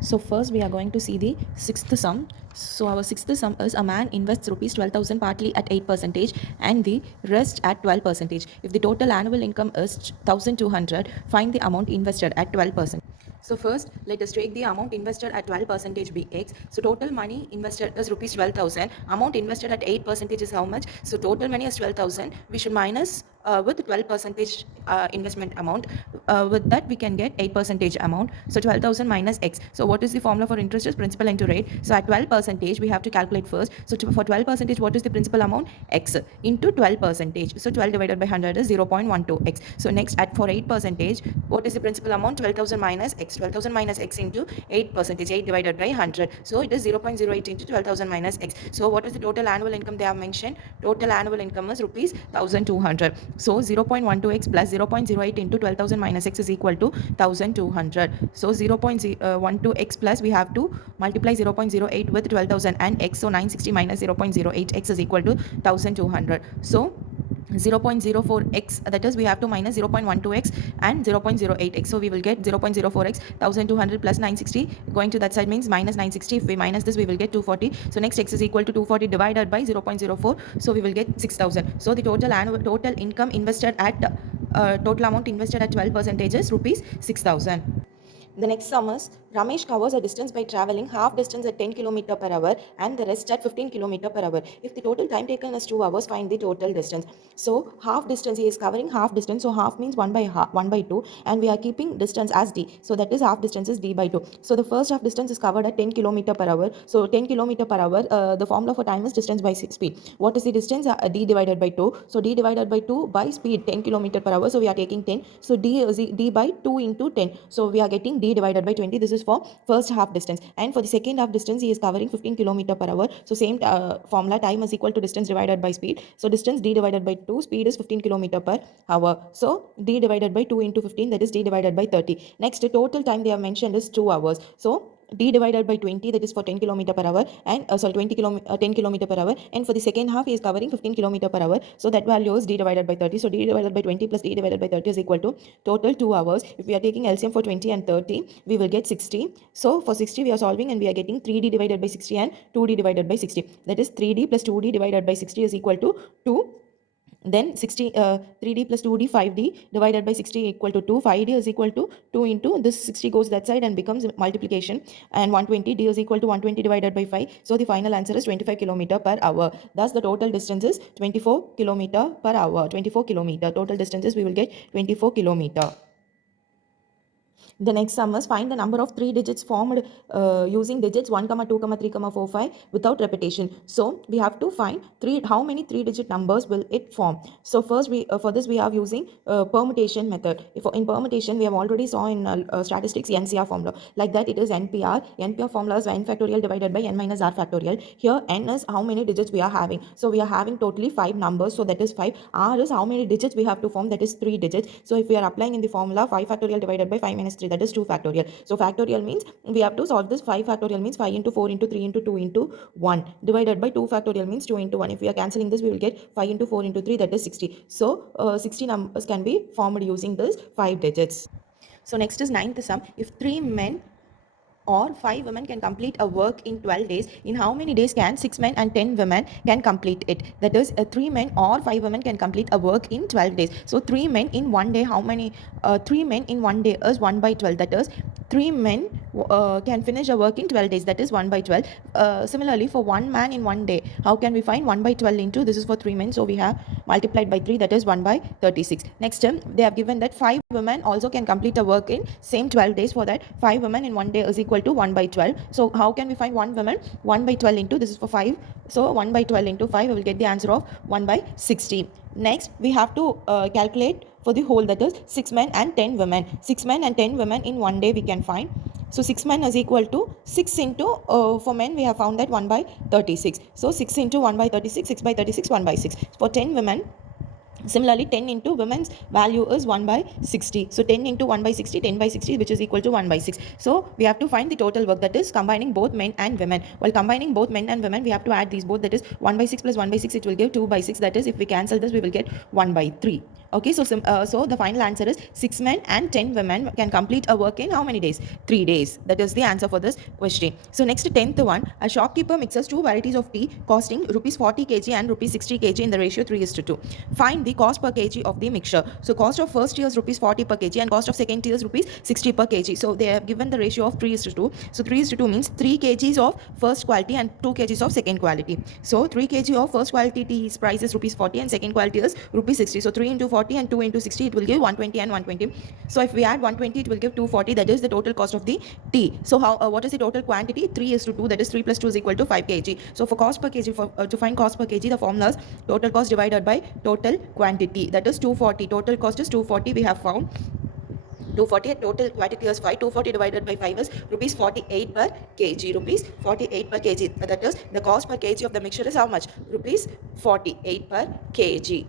So first we are going to see the sixth sum. So our sixth sum is a man invests rupees 12,000 partly at 8% and the rest at 12%. If the total annual income is 1,200, find the amount invested at 12%. So first, let us take the amount invested at 12% bx. So total money invested is rupees 12,000. Amount invested at 8% is how much? So total money is 12,000. We should minus with 12% investment amount. With that, we can get 8% amount. So 12,000 minus x. So what is the formula for interest? Is principal into rate. So at 12%, we have to calculate first. So for 12%, what is the principal amount? X into 12%. So 12 divided by 100 is 0.12x. So next, at for 8%, what is the principal amount? 12,000 minus x. 12,000 minus x into 8%. 8 divided by 100. So it is 0.08 into 12,000 minus x. So what is the total annual income they have mentioned? Total annual income is rupees 1,200. So 0.12x plus 0.08 into 12,000 minus x is equal to 1,200. So 0.12x plus we have to multiply 0.08 with 12,000 and x. So 960 minus 0.08x is equal to 1,200. So 0.04x, that is we have to minus 0.12x and 0.08x. So we will get 0.04x, 1,200 plus 960 going to that side means minus 960. If we minus this, we will get 240. So next x is equal to 240 divided by 0.04. So we will get 6,000. So the total income invested at total amount invested at 12% is rupees 6,000. The next sum is Ramesh covers a distance by traveling half distance at 10 km per hour and the rest at 15 km per hour. If the total time taken is 2 hours, find the total distance. So half distance, he is covering half distance. So half means 1 by 2, and we are keeping distance as d. So that is half distance is d by 2. So the first half distance is covered at 10 km per hour. So 10 km per hour, the formula for time is distance by speed. What is the distance? D divided by 2. So d divided by 2 by speed 10 km per hour. So we are taking 10. So d is d by 2 into 10. So we are getting d divided by 20. This is for first half distance, and for the second half distance he is covering 15 km per hour. So same formula, time is equal to distance divided by speed. So distance d divided by 2, speed is 15 km per hour. So d divided by 2 into 15, that is d divided by 30. Next, the total time they have mentioned is 2 hours. So d divided by 20, that is for 10 km per hour, and 10 km per hour, and for the second half he is covering 15 km per hour. So that value is d divided by 30. So d divided by 20 plus d divided by 30 is equal to total 2 hours. If we are taking LCM for 20 and 30, we will get 60. So for 60 we are solving and we are getting 3d divided by 60 and 2d divided by 60. That is 3d plus 2d divided by 60 is equal to 2. Then 3d plus 2d 5d divided by 60 equal to 2. 5d is equal to 2 into this 60 goes that side and becomes multiplication, and 120, d is equal to 120 divided by 5. So the final answer is 25 km per hour. Thus the total distance is 24 km per hour. 24 km total distances, we will get 24 km. The next sum is find the number of 3 digits formed using digits 1, 2, 3, 4, 5 without repetition. So we have to find how many 3-digit numbers will it form. So first we for this we are using permutation method. If in permutation we have already saw in statistics NCR formula. Like that it is NPR. NPR formula is n factorial divided by n minus r factorial. Here n is how many digits we are having. So we are having totally 5 numbers. So that is 5. R is how many digits we have to form. That is 3 digits. So if we are applying in the formula 5 factorial divided by 5 minus 3, that is 2 factorial. So factorial means we have to solve this. 5 factorial means 5 into 4 into 3 into 2 into 1 divided by 2 factorial means 2 into 1. If we are cancelling this, we will get 5 into 4 into 3, that is 60. So 60 numbers can be formed using this 5 digits. So next is ninth sum. If 3 men or 5 women can complete a work in 12 days, in how many days can 6 men and 10 women can complete it? That is 3 men or 5 women can complete a work in 12 days. So 3 men in 1 day, how many 3 men in 1 day is 1 by 12. That is 3 men can finish a work in 12 days, that is 1 by 12. Similarly, for 1 man in 1 day, how can we find 1 by 12 into, this is for 3 men, so we have multiplied by 3, that is 1 by 36. Next they have given that 5 women also can complete a work in same 12 days. For that 5 women in 1 day is equal to 1 by 12. So how can we find 1 woman? 1 by 12 into, this is for 5, so 1 by 12 into 5, we will get the answer of 1 by 60. Next we have to calculate for the whole, that is 6 men and 10 women. 6 men and 10 women in 1 day we can find. So 6 men is equal to 6 into, for men we have found that 1 by 36. So 6 into 1 by 36, 6 by 36, 1 by 6. For 10 women, similarly 10 into women's value is 1 by 60. So 10 into 1 by 60, 10 by 60, which is equal to 1 by 6. So we have to find the total work, that is combining both men and women. While combining both men and women, we have to add these both, that is 1 by 6 plus 1 by 6, it will give 2 by 6. That is, if we cancel this, we will get 1 by 3. Okay, so the final answer is 6 men and 10 women can complete a work in how many days? 3 days. That is the answer for this question. So next 10th one, a shopkeeper mixes two varieties of tea costing rupees 40 kg and rupees 60 kg in the ratio 3:2. Find the cost per kg of the mixture. So cost of first tier is rupees 40 per kg and cost of second tier is rupees 60 per kg. So they have given the ratio of 3:2. So 3:2 means 3 kgs of first quality and 2 kgs of second quality. So 3 kg of first quality tea price is rupees 40 and second quality is rupees 60. So 3 into 40 and 2 into 60, it will give 120 and 120. So if we add 120, it will give 240. That is the total cost of the tea. So what is the total quantity? 3:2. That is 3 plus 2 is equal to 5 kg. So for cost per kg, to find cost per kg, the formula is total cost divided by total quantity. That is 240. Total cost is 240. We have found 240 and total quantity is 5. 240 divided by 5 is rupees 48 per kg. Rupees 48 per kg. That is the cost per kg of the mixture is how much? Rupees 48 per kg.